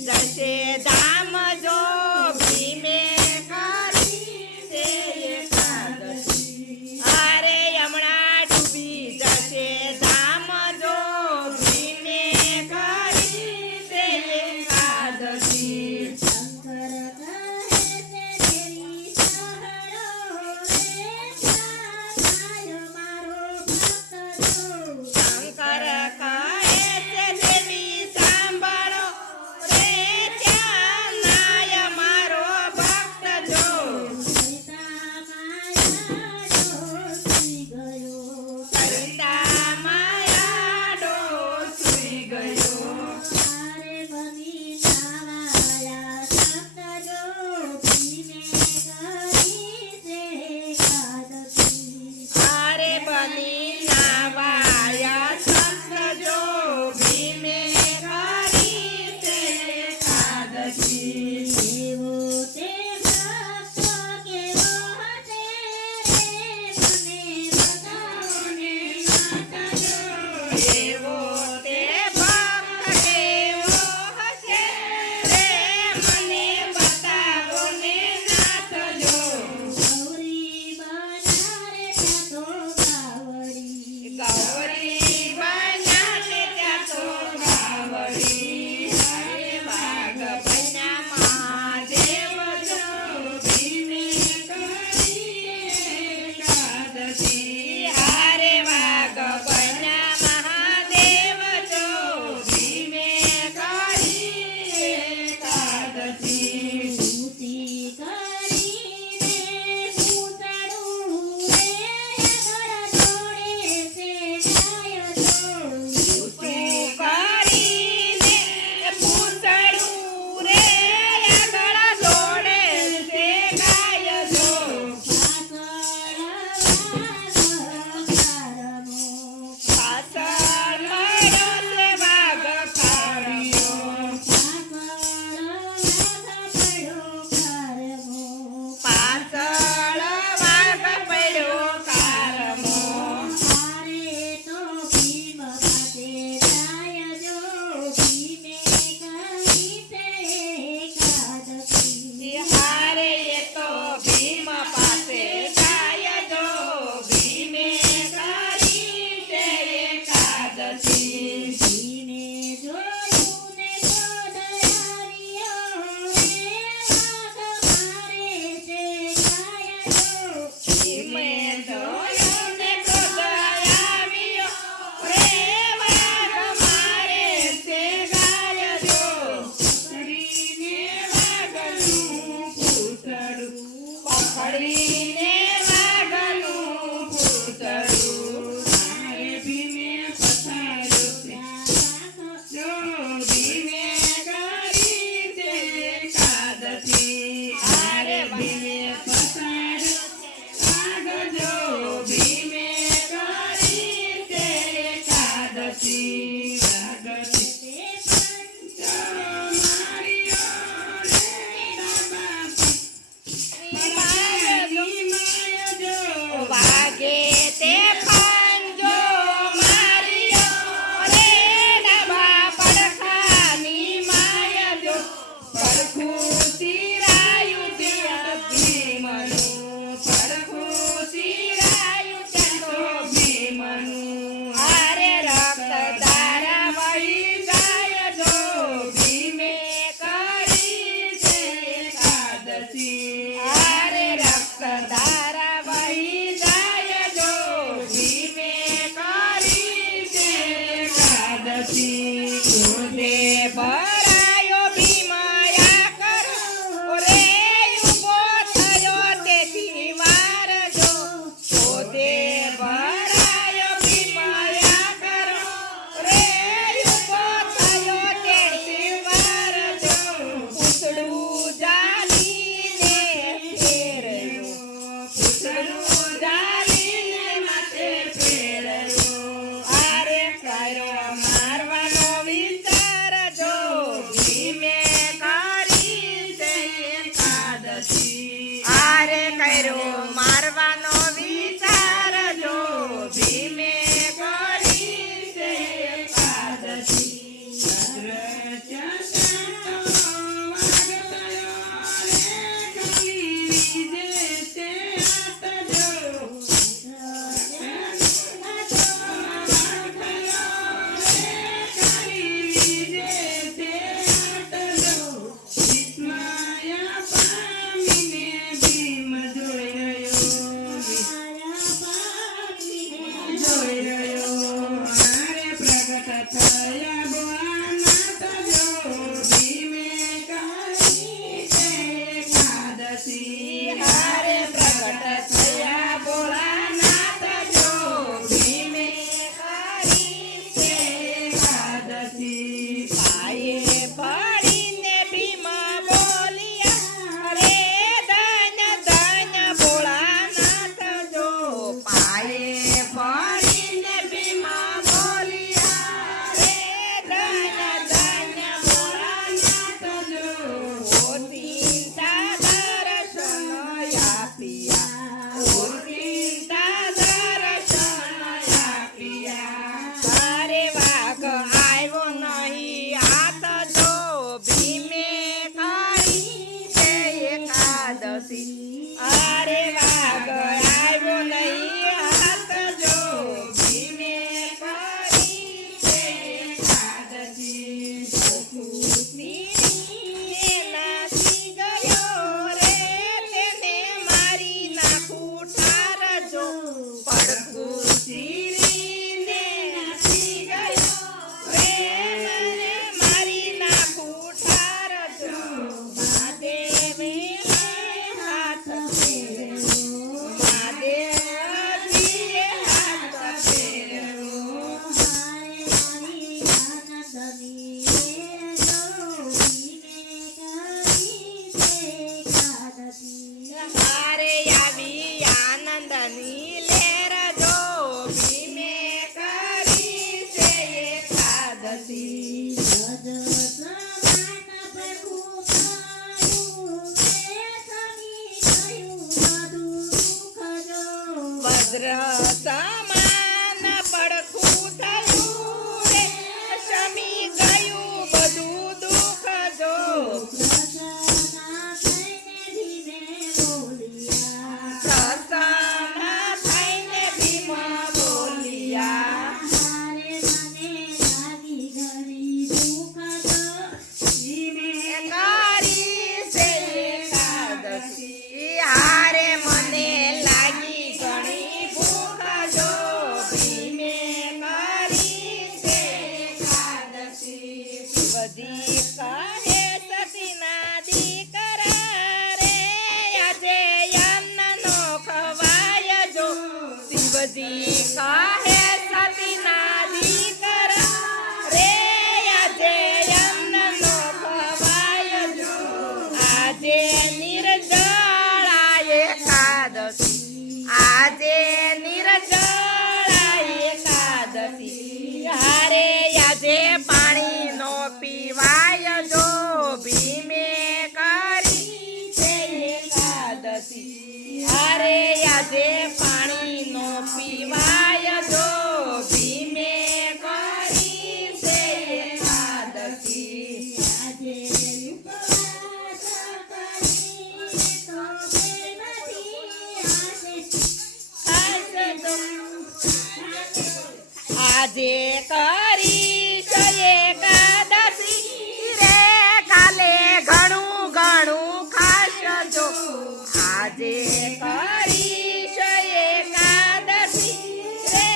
જશે ધામ જો ભીમે કરી છે મારવાનો વિચારજો ભીમે કરી છે એકાદશી અરે વાઘ આવ્યો નહીં હાથ જો ભીમે કરી છે એકાદશી નાસી ગયો રે તેને મારી નાખું ઠાર જો પડકું ચીરીને નાસી ગયો રે મને મારી નાખું ઠાર જો મહાદેવે સમાન પડખું થયું રે શમી ગયું બધું દુઃખ જો સસના થઈને ભીમ બોલ્યા કરી છે એકાદશી હારે મને લાગી ઘણી શિવજી કહે સતીના દીકરા રે આજે યમનો ખવાય જો શિવજી કહે સતીના દીકરા રે આજે યમનો ખવાય જો આજે નિર્જળા એકાદશી આજે નિર્જળા એકાદશી હારે આજે પાણી નો પીવાય જો ભીમે કરી છે એકાદશી હારે આજે પાણી નો પીવાય જો ભીમે કરી છે એકાદશી આજે કરી છે એકાદશી રે કાલે ઘણું ઘણું ખાશો જો આજે કરી છે એકાદશી રે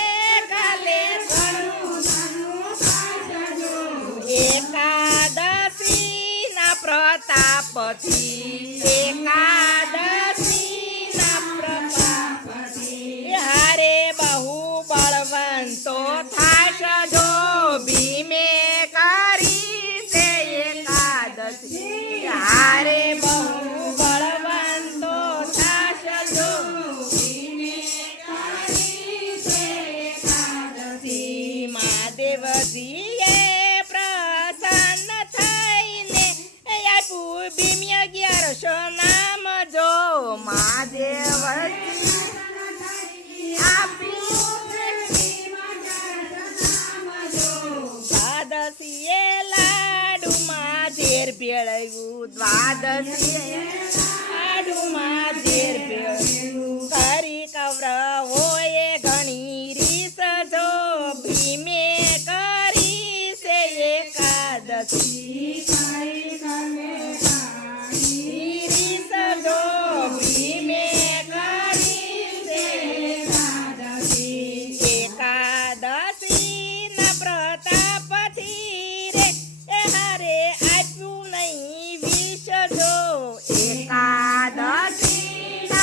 કાલે ઘણું ઘણું ખાશો જો એકાદશી ના પ્રતાપથી એકાદશી ના પ્રતાપથી હારે બહુ બળવંતો થાશ જો ભીમે કરી છે એકાદશી હારે બહુ બળવંતો થાશ જો ભીમે કરી છે એકાદશી મહાદેવજીએ પ્રસન્ન થઈને આપ્યું ભીમ 1100 વચ્ચે દ્વાદશીએ લાડુમાં ઝેર ભેળવ્યું દ્વાદશીએ લાડુમાં ઝેર ભેળવ્યું કરી કૌરવોએ ઘણી રીસ જો ભીમે કરી છે એકાદશી રીસ જો ભીમે કરી છે એકાદશીના પ્રતાપથી રે એ હારે આપ્યું નહીં વિષ જો એકાદશીના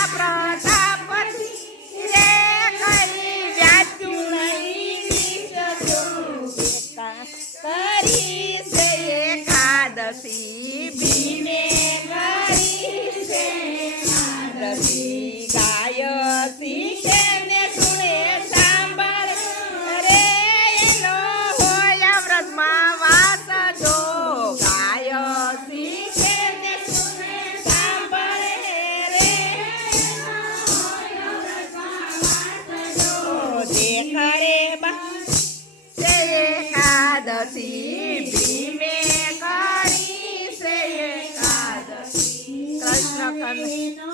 પ્રતાપથી રે કઈ વ્યાચ્યું નહીં વિષ જો કરી છે એકાદશી ભીમે કરી છે એકાદશી ગાય શીખે ને સુણે સાંભળ રે એનો હોય વ્રતમાં વાસ જો ગાય શીખે ને સુણે સાંભળે રે એનો હોય વ્રતમાં વાસ જો જે કરે છે એકાદશી ભીમે કરી છે એકાદશી કૃષ્ણ કનૈયા